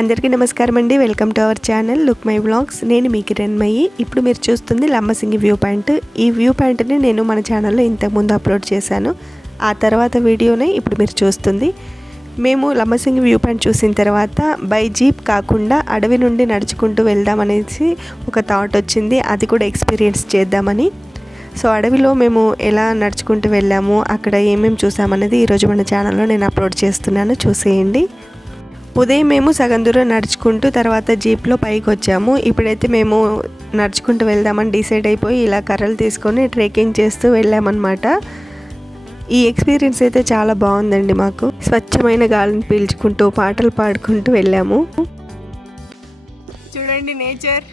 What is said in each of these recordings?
అందరికీ నమస్కారం అండి. Welcome to our channel look my vlogs. నేను మీ కిరణ్మయి ఇప్పుడు మీరు చూస్తుంది లంబసింగి వ్యూ పాయింట్. ఈ వ్యూ పాయింట్ని నేను మన ఛానల్లో ఇంతకుముందు అప్లోడ్ చేశాను. ఆ తర్వాత వీడియోనే ఇప్పుడు మీరు చూస్తుంది. మేము లంబసింగి వ్యూ పాయింట్ చూసిన తర్వాత బై జీప్ కాకుండా అడవి నుండి నడుచుకుంటూ వెళ్దామనేసి ఒక థాట్ వచ్చింది. అది కూడా ఎక్స్పీరియన్స్ చేద్దామని. సో అడవిలో మేము ఎలా నడుచుకుంటూ వెళ్ళాము అక్కడ ఏమేమి చూసామనేది ఈరోజు మన ఛానల్లో నేను అప్లోడ్ చేస్తున్నాను. చూసేయండి. ఉదయం మేము సగం దూరం నడుచుకుంటూ తర్వాత జీప్లో పైకి వచ్చాము. ఇప్పుడైతే మేము నడుచుకుంటూ వెళ్దామని డిసైడ్ అయిపోయి ఇలా కర్రలు తీసుకొని ట్రెక్కింగ్ చేస్తూ వెళ్ళామన్నమాట. ఈ ఎక్స్పీరియన్స్ అయితే చాలా బాగుందండి మాకు. స్వచ్ఛమైన గాలిని పీల్చుకుంటూ పాటలు పాడుకుంటూ వెళ్ళాము. చూడండి నేచర్.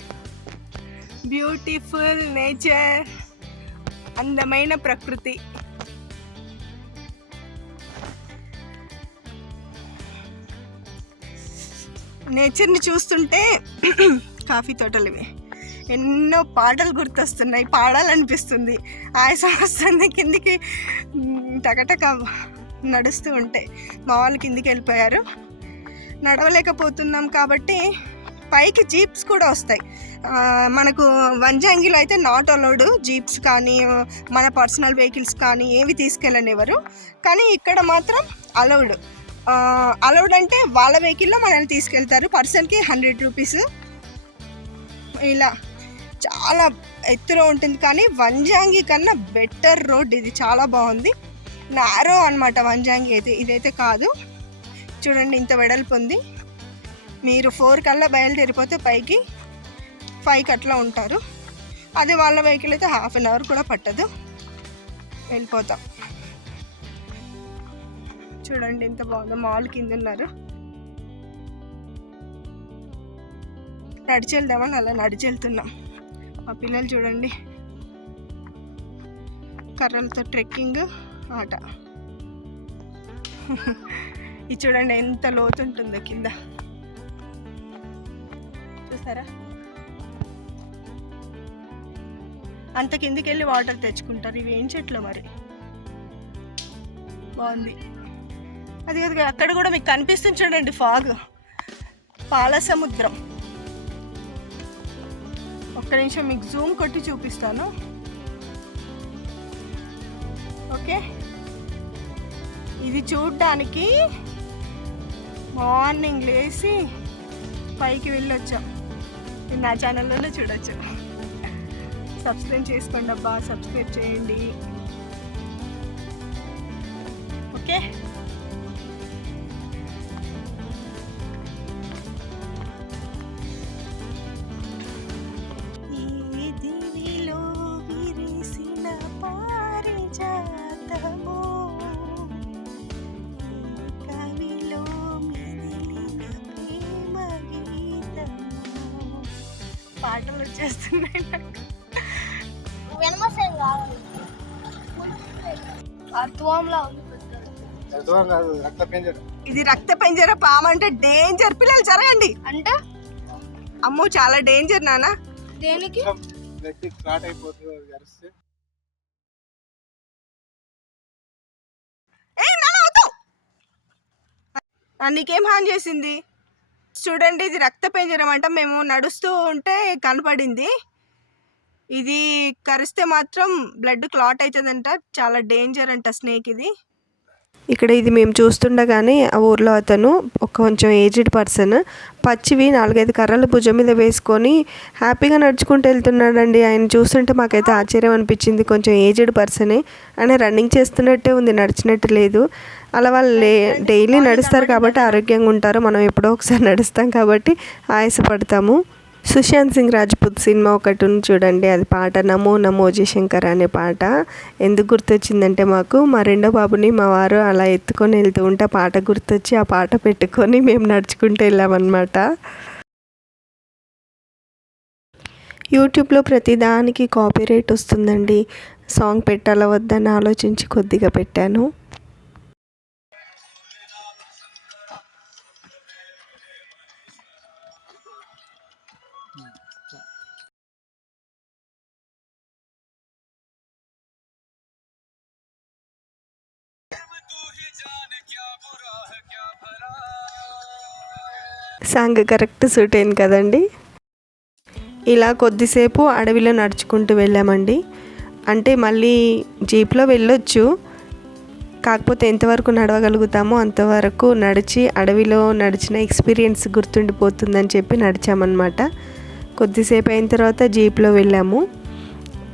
Beautiful nature. అందమైన ప్రకృతి. నేచర్ని చూస్తుంటే కాఫీ తోటలు ఇవి ఎన్నో పాటలు గుర్తొస్తున్నాయి. పాడాలనిపిస్తుంది. ఆయాసం వస్తుంది. కిందికి టకటక నడుస్తూ ఉంటాయి మా వాళ్ళు కిందికి వెళ్ళిపోయారు. నడవలేకపోతున్నాం కాబట్టి పైకి జీప్స్ కూడా వస్తాయి. మనకు వంజంగిలో అయితే నాట్ అలౌడ్ జీప్స్ కానీ మన పర్సనల్ వెహికల్స్ కానీ ఏవి తీసుకెళ్ళనివ్వరు. కానీ ఇక్కడ మాత్రం అలౌడ్. అలౌడ్ అంటే వాళ్ళ వెహికల్లో మనల్ని తీసుకెళ్తారు. పర్సన్కి హండ్రెడ్ రూపీస్ ఇలా చాలా ఎత్తులో ఉంటుంది కానీ వంజాంగి కన్నా బెటర్ రోడ్ ఇది. చాలా బాగుంది. నారో అనమాట వంజాంగి అయితే. ఇదైతే కాదు. చూడండి ఇంత వెడల్పు ఉంది. మీరు ఫోర్ కల్లా బయలుదేరిపోతే పైకి ఫైవ్కి అట్లా ఉంటారు. అదే వాళ్ళ వెహికల్ అయితే హాఫ్ అన్ అవర్ కూడా పట్టదు. వెళ్ళిపోతాం. చూడండి ఎంత బాగుందో. మాల్ కింద ఉన్నారు నడిచి వెళ్దామని అలా నడిచి వెళ్తున్నాం మా పిల్లలు చూడండి. కర్రలతో ట్రెక్కింగ్ ఆట. ఇది చూడండి ఎంత లోతు ఉంటుందో కింద. చూసారా? అంత కిందికి వెళ్ళి వాటర్ తెచ్చుకుంటారు. ఇవి ఏం చెట్లు మరి? బాగుంది. అది అది అక్కడ కూడా మీకు కనిపిస్తుంది చూడండి ఫాగ్. పాల సముద్రం ఒక్క నిమిషం మీకు జూమ్ కొట్టి చూపిస్తాను. ఓకే? ఇది చూడడానికి మార్నింగ్ లేచి పైకి వెళ్ళొచ్చాం. ఇది నా ఛానల్లోనే చూడొచ్చు. సబ్స్క్రైబ్ చేసుకోండి అబ్బా సబ్స్క్రైబ్ చేయండి. ఓకే? పెంజర. ఇది రక్త పెంజర పాము అంటే డేంజర్ పిల్లలు జరగండి. అంటే? అమ్మో చాలా డేంజర్ నాన్న దేనికి? నీకేం హాని చేసింది? చూడండి ఇది రక్త పెంజరం అంట. మేము నడుస్తూ ఉంటే కనపడింది. ఇది కరిస్తే మాత్రం బ్లడ్ క్లాట్ అవుతుందంట చాలా డేంజర్ అంట స్నేక్ ఇది. ఇక్కడ ఇది మేము చూస్తుండగానే ఆ ఊర్లో అతను ఒక కొంచెం ఏజ్డ్ పర్సన్ పచ్చివి నాలుగైదు కర్రలు భుజం మీద వేసుకొని హ్యాపీగా నడుచుకుంటూ వెళ్తున్నాడండి. ఆయన చూస్తుంటే మాకైతే ఆశ్చర్యం అనిపించింది. కొంచెం ఏజ్డ్ పర్సనే. ఆయన రన్నింగ్ చేస్తున్నట్టే ఉంది. నడిచినట్టు లేదు. అలా వాళ్ళు డైలీ నడుస్తారు కాబట్టి ఆరోగ్యంగా ఉంటారు. మనం ఎప్పుడో ఒకసారి నడుస్తాం కాబట్టి ఆయాసపడతాము. సుశాంత్ సింగ్ రాజ్పుత్ సినిమా ఒకటి ఉంది చూడండి. అది పాట నమో నమో శంకర్ అనే పాట. ఎందుకు గుర్తొచ్చిందంటే మాకు మా రెండో బాబుని మా వారు అలా ఎత్తుకొని వెళ్తూ ఉంటే ఆ పాట గుర్తొచ్చి ఆ పాట పెట్టుకొని మేము నడుచుకుంటూ వెళ్ళామన్నమాట. యూట్యూబ్లో ప్రతిదానికి కాపీరైట్ వస్తుందండి. సాంగ్ పెట్టాలా వద్దని ఆలోచించి కొద్దిగా పెట్టాను. సాంగ్ కరెక్ట్ సూట్ అయింది కదండి. ఇలా కొద్దిసేపు అడవిలో నడుచుకుంటూ వెళ్ళామండి. అంటే మళ్ళీ జీప్లో వెళ్ళొచ్చు. కాకపోతే ఎంతవరకు నడవగలుగుతామో అంతవరకు నడిచి అడవిలో నడిచిన ఎక్స్పీరియన్స్ గుర్తుండిపోతుందని చెప్పి నడిచామన్నమాట. కొద్దిసేపు అయిన తర్వాత జీప్లో వెళ్ళాము.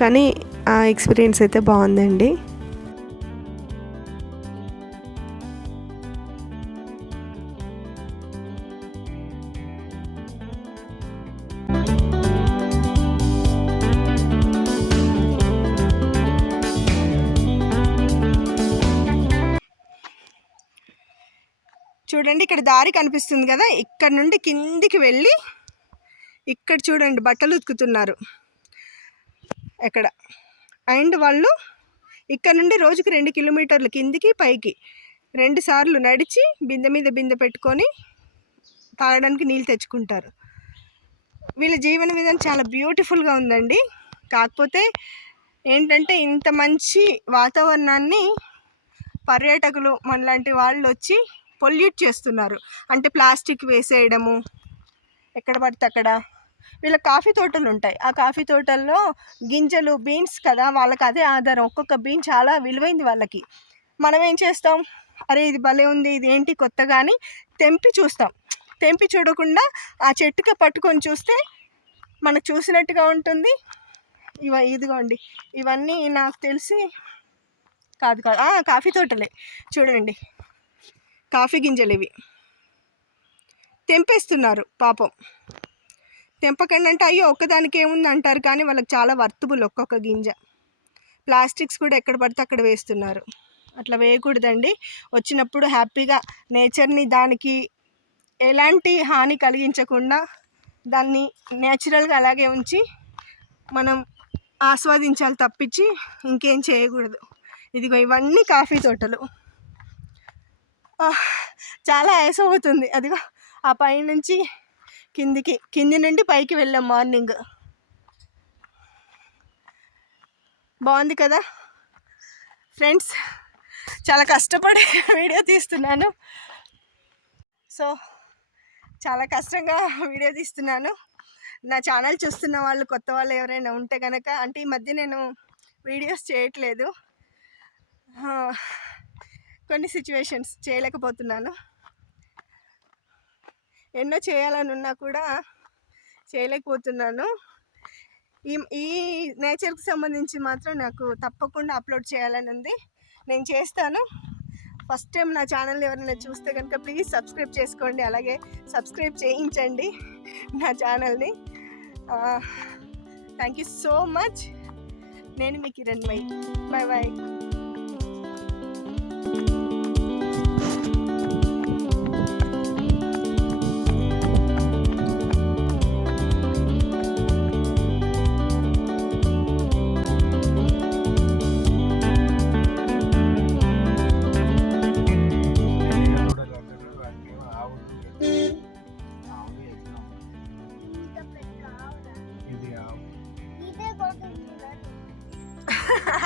కానీ ఆ ఎక్స్పీరియన్స్ అయితే బాగుందండి. చూడండి ఇక్కడ దారి కనిపిస్తుంది కదా ఇక్కడ నుండి కిందికి వెళ్ళి ఇక్కడ చూడండి బట్టలు ఉతుకుతున్నారు. ఎక్కడ? అండ్ వాళ్ళు ఇక్కడ నుండి రోజుకి రెండు కిలోమీటర్లు కిందికి పైకి రెండు సార్లు నడిచి బిందె మీద బిందె పెట్టుకొని తాగడానికి నీళ్ళు తెచ్చుకుంటారు. వీళ్ళ జీవన విధానం చాలా బ్యూటిఫుల్గా ఉందండి. కాకపోతే ఏంటంటే ఇంత మంచి వాతావరణాన్ని పర్యాటకులు మనలాంటి వాళ్ళు వచ్చి పొల్యూట్ చేస్తున్నారు. అంటే ప్లాస్టిక్ వేసేయడము ఎక్కడ పడితే అక్కడ. వీళ్ళ కాఫీ తోటలు ఉంటాయి. ఆ కాఫీ తోటల్లో గింజలు బీన్స్ కదా వాళ్ళకి అదే ఆధారం. ఒక్కొక్క బీన్ చాలా విలువైంది వాళ్ళకి. మనం ఏం చేస్తాం? అరే ఇది భలే ఉంది ఇది ఏంటి కొత్తగా అని తెంపి చూస్తాం. తెంపి చూడకుండా ఆ చెట్టుకి పట్టుకొని చూస్తే మనకు చూసినట్టుగా ఉంటుంది. ఇవ ఇదిగోండి. ఇవన్నీ నాకు తెలిసి కాదు కాదు. కాఫీ తోటలే. చూడండి. కాఫీ గింజలు ఇవి తెంపేస్తున్నారు పాపం. తెంపకండి అంటే అయ్యో ఒక్కదానికి ఏముంది అంటారు కానీ వాళ్ళకి చాలా వర్తుబుల్ ఒక్కొక్క గింజ. ప్లాస్టిక్స్ కూడా ఎక్కడ పడితే అక్కడ వేస్తున్నారు. అట్లా వేయకూడదండి. వచ్చినప్పుడు హ్యాపీగా నేచర్ని దానికి ఎలాంటి హాని కలిగించకుండా దాన్ని నేచురల్గా అలాగే ఉంచి మనం ఆస్వాదించాలి తప్పించి ఇంకేం చేయకూడదు. ఇదిగో ఇవన్నీ కాఫీ తోటలు. చాలా ఆయాసం అవుతుంది అదిగో ఆ పైనుంచి కిందికి కింది నుండి పైకి వెళ్ళాం మార్నింగ్. బాగుంది కదా? ఫ్రెండ్స్ చాలా కష్టపడి వీడియో తీస్తున్నాను. సో చాలా కష్టంగా వీడియో తీస్తున్నాను. నా ఛానల్ చూస్తున్న వాళ్ళు కొత్త వాళ్ళు ఎవరైనా ఉంటే కనుక అంటే ఈ మధ్య నేను వీడియోస్ చేయట్లేదు. కొన్ని సిచ్యువేషన్స్ చేయలేకపోతున్నాను. ఎన్నో చేయాలని ఉన్నా కూడా చేయలేకపోతున్నాను. ఈ ఈ నేచర్కి సంబంధించి మాత్రం నాకు తప్పకుండా అప్లోడ్ చేయాలని ఉంది. నేను చేస్తాను. ఫస్ట్ టైం నా ఛానల్ ఎవరైనా చూస్తే కనుక ప్లీజ్ సబ్స్క్రైబ్ చేసుకోండి. అలాగే సబ్స్క్రైబ్ చేయించండి నా ఛానల్ని థ్యాంక్ యూ సో మచ్ నేను మీ కిరణ్ బై బాయ్ బాయ్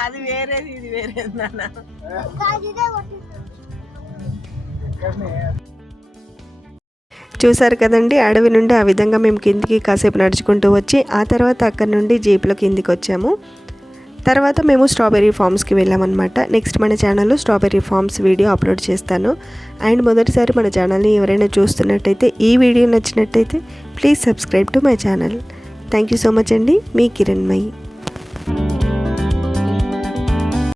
అది వేరేది ఇది వేరేది నాన్న. చూసారు కదండి అడవి నుండి ఆ విధంగా మేము కిందికి కాసేపు నడుచుకుంటూ వచ్చి ఆ తర్వాత అక్కడ నుండి జీప్లో కిందికి వచ్చాము. తర్వాత మేము స్ట్రాబెర్రీ ఫామ్స్కి వెళ్ళామన్నమాట. నెక్స్ట్ మన ఛానల్లో స్ట్రాబెర్రీ ఫామ్స్ వీడియో అప్లోడ్ చేస్తాను. అండ్ మొదటిసారి మన ఛానల్ని ఎవరైనా చూస్తున్నట్టయితే ఈ వీడియో నచ్చినట్టయితే please subscribe to my channel. Thank you so much అండి. మీ కిరణ్మయి